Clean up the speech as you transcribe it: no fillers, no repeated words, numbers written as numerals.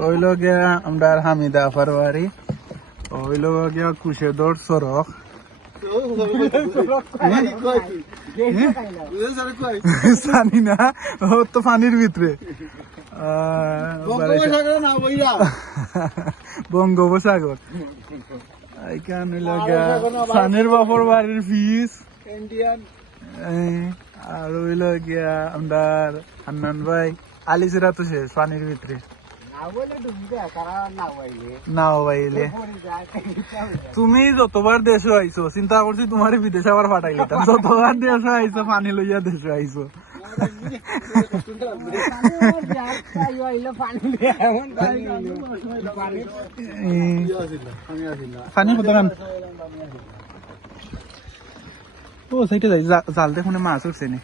ওইলো গিয়া আমরা হামিদা পারবারি ওইলো গিয়া কুশেদর সরক জানি না ও তো পানির ভিতরে বঙ্গোপসাগর এইখানে পানির বাপর বাড়ির ফিস আর ওইলো গিয়া আমরা হান্নান ভাই আলিসিরা তো শেষ পানির ভিতরে নাও বাইলে তুমি যতবার দেশে আইছো চিন্তা করছি তোমার বিদেশে আবার পাঠাই লিতাম যতবার দেশে আইছো পানি লইয়া দেশে আইছো পানি কত গান ও সেইটা যাই জাল দেখুন মাছ উঠছে নি